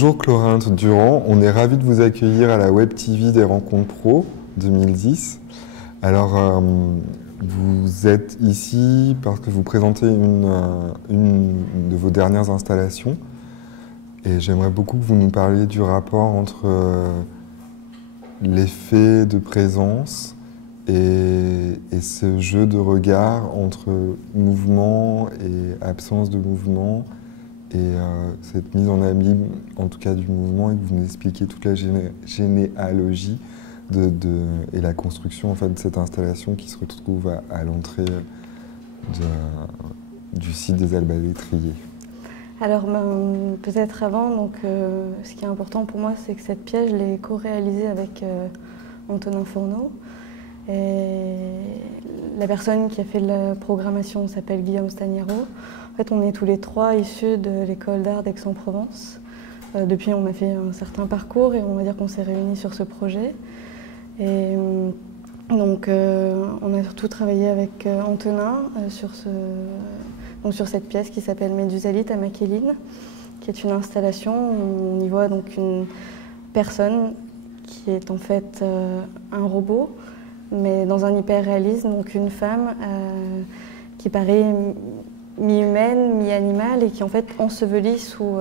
Bonjour Clorinthe Durand, on est ravis de vous accueillir à la Web TV des Rencontres Pro 2010. Alors, vous êtes ici parce que vous présentez une de vos dernières installations et j'aimerais beaucoup que vous nous parliez du rapport entre l'effet de présence et ce jeu de regard entre mouvement et absence de mouvement et cette mise en abîme, en tout cas du mouvement, et que vous nous expliquiez toute la généalogie et la construction en fait, de cette installation qui se retrouve à l'entrée du site des Albalétriers. Alors peut-être avant, donc, ce qui est important pour moi, c'est que cette pièce, je l'ai co-réalisée avec Antonin Fourneau. Et la personne qui a fait la programmation s'appelle Guillaume Stagnaro. En fait, on est tous les trois issus de l'école d'art d'Aix-en-Provence. Depuis, on a fait un certain parcours et on va dire qu'on s'est réunis sur ce projet. Et donc, on a surtout travaillé avec Antonin sur cette pièce qui s'appelle Médusalite à Makéline, qui est une installation où on y voit donc une personne qui est en fait un robot, mais dans un hyper-réalisme, donc une femme qui paraît mi-humaine, mi-animale et qui en fait ensevelie sous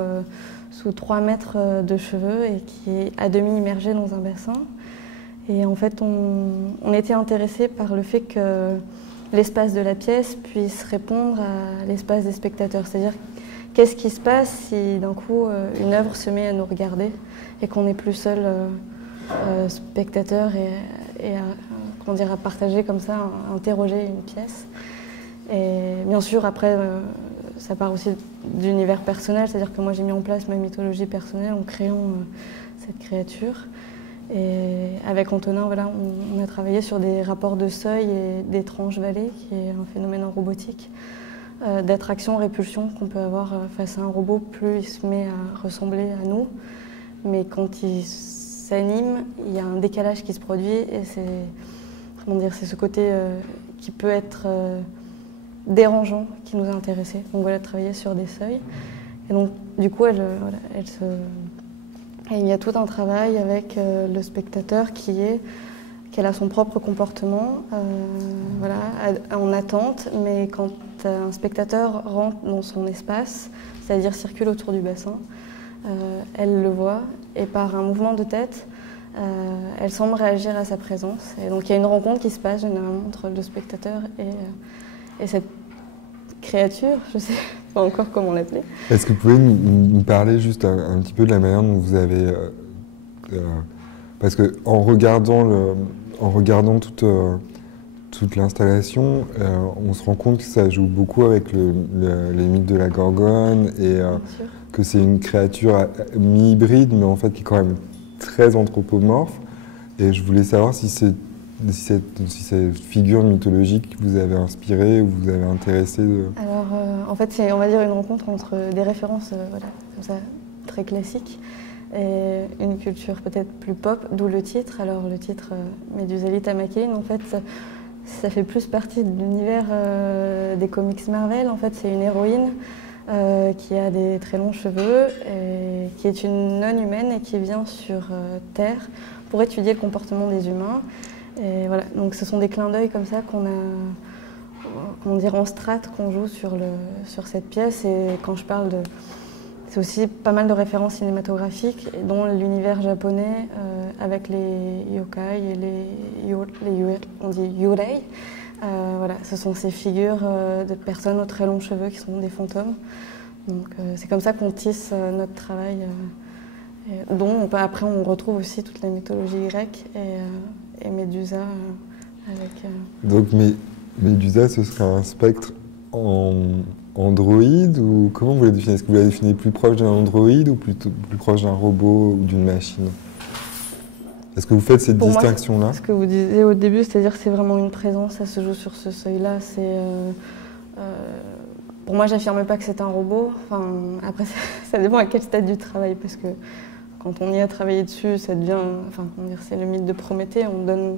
3 mètres de cheveux et qui est à demi immergée dans un bassin. Et en fait, on était intéressés par le fait que l'espace de la pièce puisse répondre à l'espace des spectateurs. C'est-à-dire, qu'est-ce qui se passe si d'un coup une œuvre se met à nous regarder et qu'on n'est plus seul spectateur et à partager comme ça, à interroger une pièce. Et bien sûr, après, ça part aussi d'univers personnel, c'est-à-dire que moi j'ai mis en place ma mythologie personnelle en créant cette créature. Et avec Antonin, voilà, on a travaillé sur des rapports de seuil et d'étranges vallées, qui est un phénomène en robotique, d'attraction-répulsion qu'on peut avoir face à un robot, plus il se met à ressembler à nous. Mais quand il s'anime, il y a un décalage qui se produit et c'est ce côté qui peut être dérangeant qui nous a intéressés. Donc voilà, travailler sur des seuils. Et donc du coup, et il y a tout un travail avec le spectateur qu'elle a son propre comportement, en attente, mais quand un spectateur rentre dans son espace, c'est-à-dire circule autour du bassin, elle le voit et par un mouvement de tête, elle semble réagir à sa présence. Et donc il y a une rencontre qui se passe généralement entre le spectateur et cette créature, je ne sais pas encore comment l'appeler. Est-ce que vous pouvez nous parler juste un petit peu de la manière dont vous avez... parce qu'en regardant toute l'installation, on se rend compte que ça joue beaucoup avec les mythes de la Gorgone et que c'est une créature mi-hybride, mais en fait qui est quand même très anthropomorphe. Et je voulais savoir si cette figure mythologique vous avez inspiré ou vous avez intéressé. Alors, en fait, c'est, on va dire, une rencontre entre des références comme ça, très classiques et une culture peut-être plus pop, d'où le titre. Alors, le titre Médusalite à Makéline, en fait, ça fait plus partie de l'univers des comics Marvel. En fait, c'est une héroïne qui a des très longs cheveux, et qui est une non-humaine et qui vient sur Terre pour étudier le comportement des humains. Et voilà, donc ce sont des clins d'œil comme ça qu'on a, comment dire, en strate qu'on joue sur cette pièce. Et quand je parle de... C'est aussi pas mal de références cinématographiques, dont l'univers japonais avec les yokai et on dit yurei. Voilà, ce sont ces figures de personnes aux très longs cheveux qui sont des fantômes. Donc c'est comme ça qu'on tisse notre travail, dont après on retrouve aussi toute la mythologie grecque et Médusa avec... Donc Médusa, ce serait un spectre en androïde, ou comment vous la définissez? Est-ce que vous la définissez plus proche d'un androïde ou plutôt plus proche d'un robot ou d'une machine? Est-ce que vous faites cette distinction-là? Ce que vous disiez au début, c'est-à-dire que c'est vraiment une présence, ça se joue sur ce seuil-là. Pour moi, j'affirme pas que c'est un robot. Enfin, après, ça dépend à quel stade du travail, parce que quand on y a travaillé dessus, ça devient... Enfin, c'est le mythe de Prométhée, on donne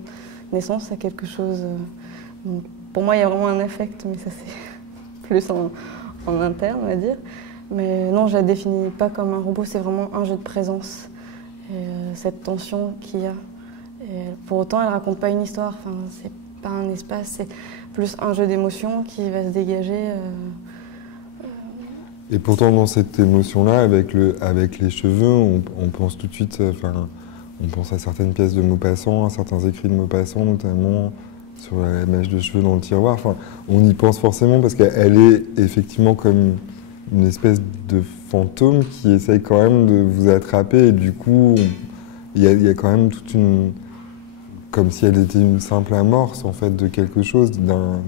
naissance à quelque chose. Donc, pour moi, il y a vraiment un affect, mais ça c'est plus en interne, on va dire. Mais non, je la définis pas comme un robot, c'est vraiment un jeu de présence. Et cette tension qu'il y a. Et pour autant, elle raconte pas une histoire, enfin, c'est pas un espace, c'est plus un jeu d'émotions qui va se dégager. Et pourtant, dans cette émotion-là, avec les cheveux, on pense tout de suite, on pense à certaines pièces de Maupassant, à certains écrits de Maupassant, notamment sur la mèche de cheveux dans le tiroir. Enfin, on y pense forcément parce qu'elle est effectivement comme une espèce de fantôme qui essaye quand même de vous attraper. Et du coup, il y a quand même toute une... Comme si elle était une simple amorce, en fait, de quelque chose, d'un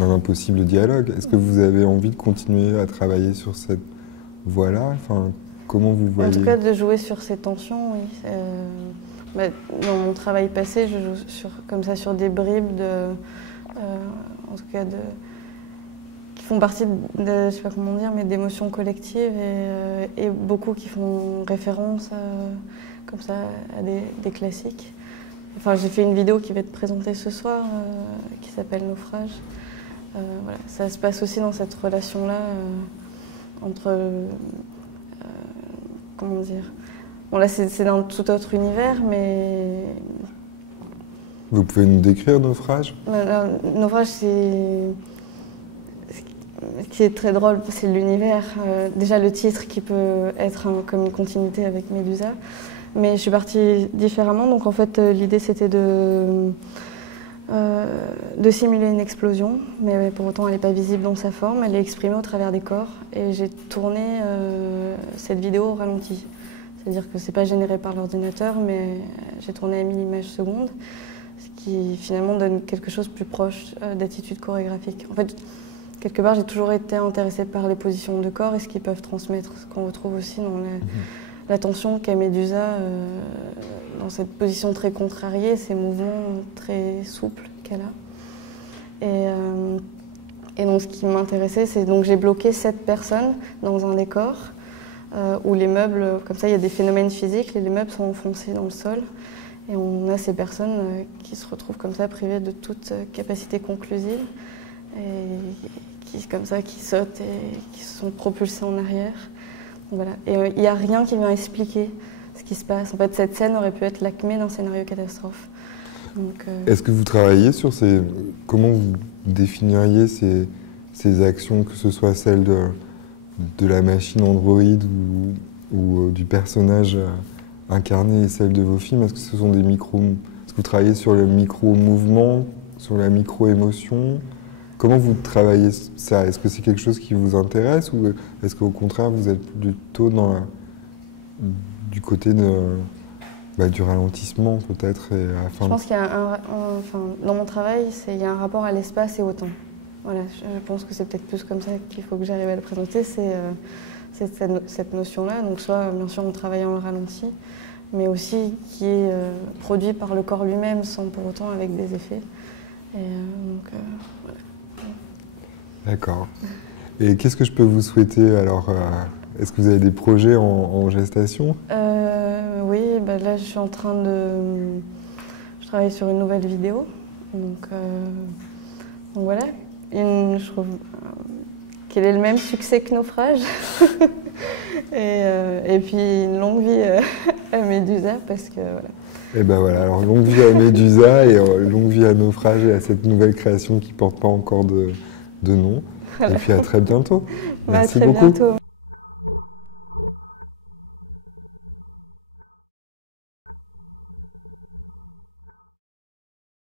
impossible dialogue. Est-ce que vous avez envie de continuer à travailler sur cette voie-là? Enfin, comment vous voyez? En tout cas, de jouer sur ces tensions, oui. Dans mon travail passé, je joue comme ça sur des bribes en tout cas qui font partie je sais pas comment dire, mais d'émotions collectives et beaucoup qui font référence comme ça à des classiques. Enfin, j'ai fait une vidéo qui va être présentée ce soir qui s'appelle Naufrage. Voilà. Ça se passe aussi dans cette relation-là entre comment dire. Bon, là, c'est dans tout autre univers, mais... Vous pouvez nous décrire Naufrage? Naufrage, ce qui est très drôle, c'est l'univers. Déjà, le titre qui peut être comme une continuité avec Médusa. Mais je suis partie différemment. Donc, en fait, l'idée, c'était de simuler une explosion. Mais pour autant, elle n'est pas visible dans sa forme. Elle est exprimée au travers des corps. Et j'ai tourné cette vidéo au ralenti. C'est-à-dire que ce n'est pas généré par l'ordinateur, mais j'ai tourné à 1000 images secondes, ce qui finalement donne quelque chose de plus proche d'attitude chorégraphique. En fait, quelque part, j'ai toujours été intéressée par les positions de corps et ce qu'ils peuvent transmettre, ce qu'on retrouve aussi dans la tension qu'a Médusa, dans cette position très contrariée, ces mouvements très souples qu'elle a. Et donc, ce qui m'intéressait, c'est donc j'ai bloqué 7 personnes dans un décor, où les meubles, comme ça, il y a des phénomènes physiques, les meubles sont enfoncés dans le sol. Et on a ces personnes qui se retrouvent comme ça, privées de toute capacité conclusive, et qui, comme ça, qui sautent et qui sont propulsées en arrière. Voilà. Et il n'y a rien qui vient expliquer ce qui se passe. En fait, cette scène aurait pu être l'acmé d'un scénario catastrophe. Est-ce que vous travaillez sur ces... Comment vous définiriez ces actions, que ce soit celles de la machine androïde ou du personnage incarné et celle de vos films? Est-ce que ce sont des micro... Est-ce que vous travaillez sur le micro-mouvement, sur la micro-émotion? Comment vous travaillez ça? Est-ce que c'est quelque chose qui vous intéresse ou est-ce qu'au contraire vous êtes plutôt du côté du ralentissement peut-être? Je pense qu'il y a dans mon travail, il y a un rapport à l'espace et au temps. Voilà, je pense que c'est peut-être plus comme ça qu'il faut que j'arrive à le présenter, c'est cette notion-là. Donc soit, bien sûr, on travaille en ralenti, mais aussi qui est produit par le corps lui-même, sans pour autant avec des effets. Et voilà. D'accord. Et qu'est-ce que je peux vous souhaiter alors? Est-ce que vous avez des projets en gestation? Oui, là, je suis en train Je travaille sur une nouvelle vidéo, donc voilà. Je trouve qu'elle ait le même succès que Naufrage. et puis une longue vie à Médusa, parce que voilà. Et ben voilà, alors longue vie à Médusa et longue vie à Naufrage et à cette nouvelle création qui ne porte pas encore de nom. Voilà. Et puis à très bientôt. Merci beaucoup. Bientôt.